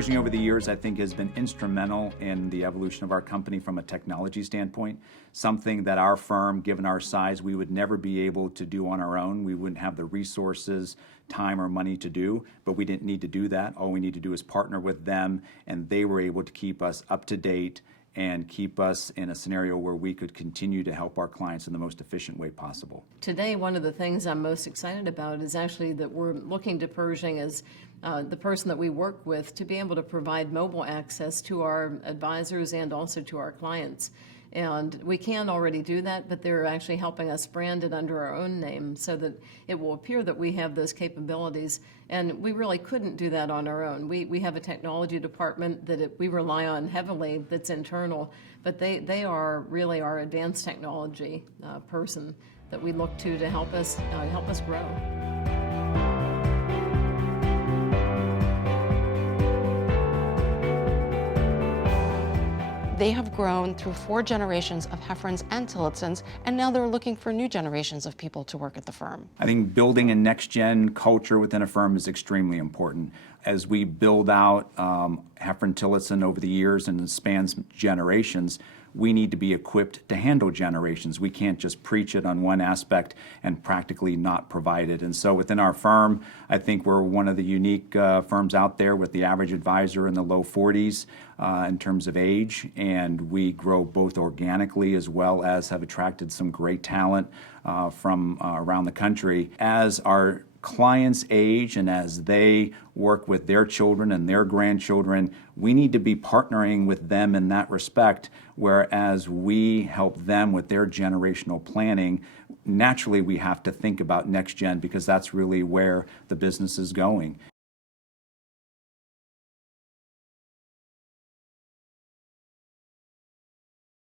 Pershing over the years, I think, has been instrumental in the evolution of our company from a technology standpoint, something that our firm, given our size, we would never be able to do on our own. We wouldn't have the resources, time, or money to do, but we didn't need to do that. All we need to do is partner with them, and they were able to keep us up to date and keep us in a scenario where we could continue to help our clients in the most efficient way possible. Today, one of the things I'm most excited about is actually that we're looking to Pershing as the person that we work with to be able to provide mobile access to our advisors and also to our clients. And we can already do that, but they're actually helping us brand it under our own name so that it will appear that we have those capabilities. And we really couldn't do that on our own. We have a technology department that we rely on heavily that's internal, but they are really our advanced technology person that we look to help us grow. They have grown through 4 generations of Hefrens and Tillotsons, and now they're looking for new generations of people to work at the firm. I think building a next-gen culture within a firm is extremely important. As we build out Hefren-Tillotson over the years and it spans generations, we need to be equipped to handle generations. We can't just preach it on one aspect and practically not provide it. And so within our firm, I think we're one of the unique firms out there with the average advisor in the low 40s in terms of age, and we grow both organically as well as have attracted some great talent from around the country. As our clients age and as they work with their children and their grandchildren, we need to be partnering with them in that respect, whereas we help them with their generational planning. Naturally, we have to think about next gen because that's really where the business is going.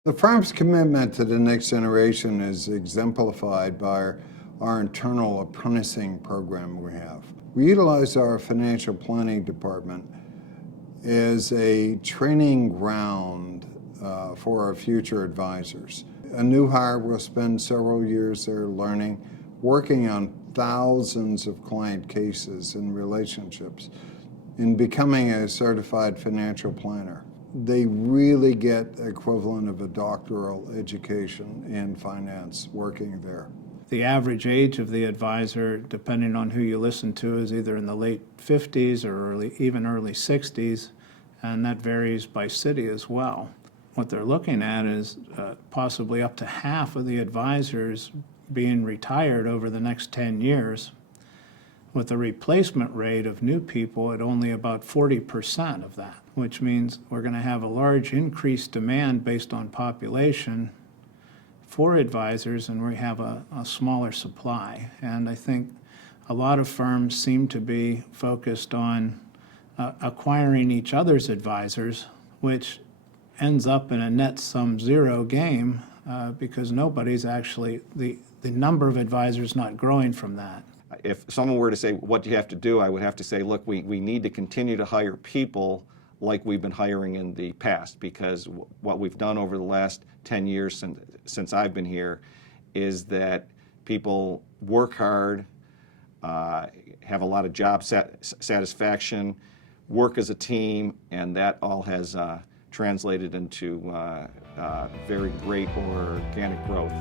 The firm's commitment to the next generation is exemplified by our internal apprenticing program we have. We utilize our financial planning department as a training ground for our future advisors. A new hire will spend several years there learning, working on thousands of client cases and relationships, and becoming a certified financial planner. They really get equivalent of a doctoral education in finance working there. The average age of the advisor, depending on who you listen to, is either in the late 50s or even early 60s, and that varies by city as well. What they're looking at is possibly up to half of the advisors being retired over the next 10 years, with a replacement rate of new people at only about 40% of that, which means we're going to have a large increased demand based on population for advisors, and we have a smaller supply. And I think a lot of firms seem to be focused on acquiring each other's advisors, which ends up in a net sum zero game because nobody's actually, the number of advisors not growing from that. If someone were to say, what do you have to do? I would have to say, look, we need to continue to hire people like we've been hiring in the past, because what we've done over the last 10 years since I've been here is that people work hard, have a lot of job satisfaction, work as a team, and that all has translated into very great organic growth.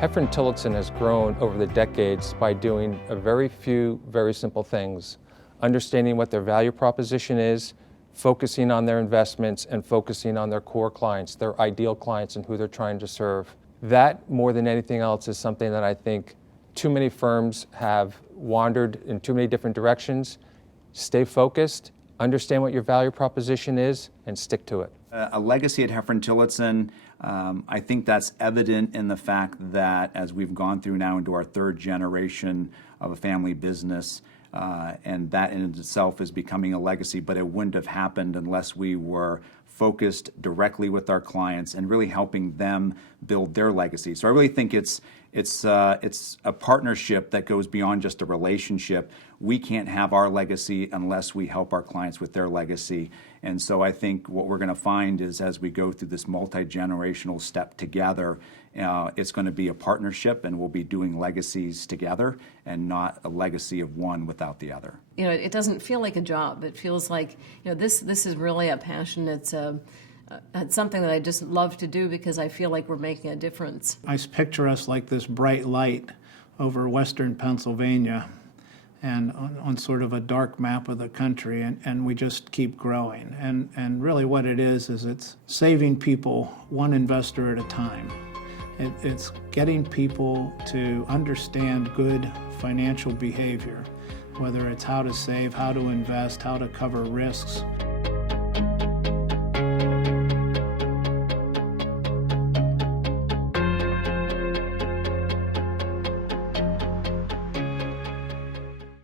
Hefren-Tillotson has grown over the decades by doing a very few, very simple things. Understanding what their value proposition is, focusing on their investments, and focusing on their core clients, their ideal clients and who they're trying to serve. That, more than anything else, is something that I think too many firms have wandered in too many different directions. Stay focused, understand what your value proposition is, and stick to it. A legacy at Hefren-Tillotson, I think that's evident in the fact that as we've gone through now into our 3rd generation of a family business, and that in itself is becoming a legacy, but it wouldn't have happened unless we were focused directly with our clients and really helping them build their legacy. So I really think it's a partnership that goes beyond just a relationship. We can't have our legacy unless we help our clients with their legacy. And so I think what we're going to find is as we go through this multi-generational step together, it's going to be a partnership, and we'll be doing legacies together and not a legacy of one without the other. You know, it doesn't feel like a job. It feels like, you know, this is really a passion. It's something that I just love to do because I feel like we're making a difference. I picture us like this bright light over western Pennsylvania and on sort of a dark map of the country, and we just keep growing. And really what it is it's saving people one investor at a time. It's getting people to understand good financial behavior, whether it's how to save, how to invest, how to cover risks.